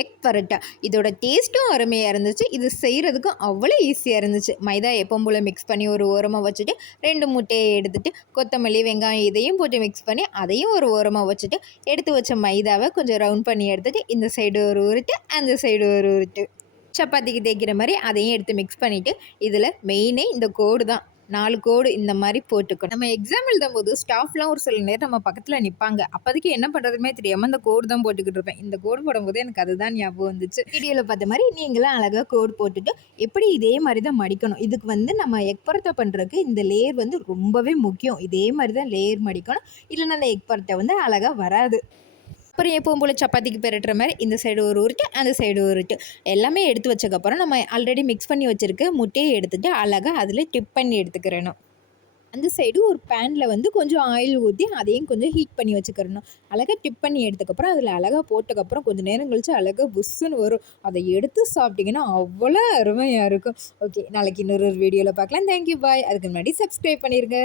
Egg parotta. இதோட டேஸ்ட்டும் அருமையாக இருந்துச்சு. இது செய்கிறதுக்கும் அவ்வளோ ஈஸியாக இருந்துச்சு. மைதா எப்பவும் போல் மிக்ஸ் பண்ணி ஒரு ஓரமாக வச்சுட்டு 2 முட்டையை எடுத்துட்டு கொத்தமல்லி, வெங்காயம் இதையும் போட்டு மிக்ஸ் பண்ணி அதையும் ஒரு ஓரமாக வச்சுட்டு எடுத்து வச்ச மைதாவை கொஞ்சம் ரவுண்ட் பண்ணி எடுத்துட்டு இந்த சைடு ஒரு உருட்டு, அந்த சைடு ஒரு உருட்டு. சப்பாத்திக்கு தேய்க்கிற மாதிரி அதையும் எடுத்து மிக்ஸ் பண்ணிவிட்டு இதில் மெயினே இந்த கோடு தான். 4 கோடு இந்த மாதிரி போட்டுக்கணும். நம்ம எக்ஸாம் எழுதும்போது ஸ்டாஃப்லாம் ஒரு சில நேரம் நம்ம பக்கத்தில் நிற்பாங்க. அப்போதைக்கு என்ன பண்ணுறதுமே தெரியாமல் இந்த கோடு தான் போட்டுக்கிட்டு இருப்பேன். இந்த கோடு போடும்போது எனக்கு அதுதான் ஞாபகம் வந்துச்சு. வீடியோவில் பார்த்த மாதிரி நீங்களும் அழகாக கோடு போட்டுட்டு எப்படி இதே மாதிரி தான் மடிக்கணும். இதுக்கு வந்து நம்ம எக் பரோட்டா பண்ணுறதுக்கு இந்த லேயர் வந்து ரொம்பவே முக்கியம். இதே மாதிரி தான் லேயர் மடிக்கணும். இல்லைன்னா அந்த எக் பரோட்டா வந்து அழகாக வராது. அப்புறம் எப்பவும் போல் சப்பாத்திக்கு பெரட்டுற மாதிரி இந்த சைடு ஒரு உருட்டு, அந்த சைடு ஒரு உருட்டு எல்லாமே எடுத்து வச்சக்கப்புறம் நம்ம ஆல்ரெடி மிக்ஸ் பண்ணி வச்சுருக்க முட்டையை எடுத்துகிட்டு அழகாக அதில் டிப் பண்ணி எடுத்துக்கிறணும். அந்த சைடு ஒரு பேனில் வந்து கொஞ்சம் ஆயில் ஊற்றி அதையும் கொஞ்சம் ஹீட் பண்ணி வச்சுக்கிறணும். அழகாக டிப் பண்ணி எடுத்துக்கப்புறம் அதில் அழகாக போட்டக்கப்புறம் கொஞ்சம் நேரம் கழித்து அழகாக புஷ்ஷுன்னு வரும். அதை எடுத்து சாப்பிட்டிங்கன்னா அவ்வளோ அருமையாக இருக்கும். ஓகே, நாளைக்கு இன்னொரு வீடியோவில் பார்க்கலாம். தேங்க்யூ, பாய். அதுக்கு முன்னாடி சப்ஸ்கிரைப் பண்ணிடுங்க.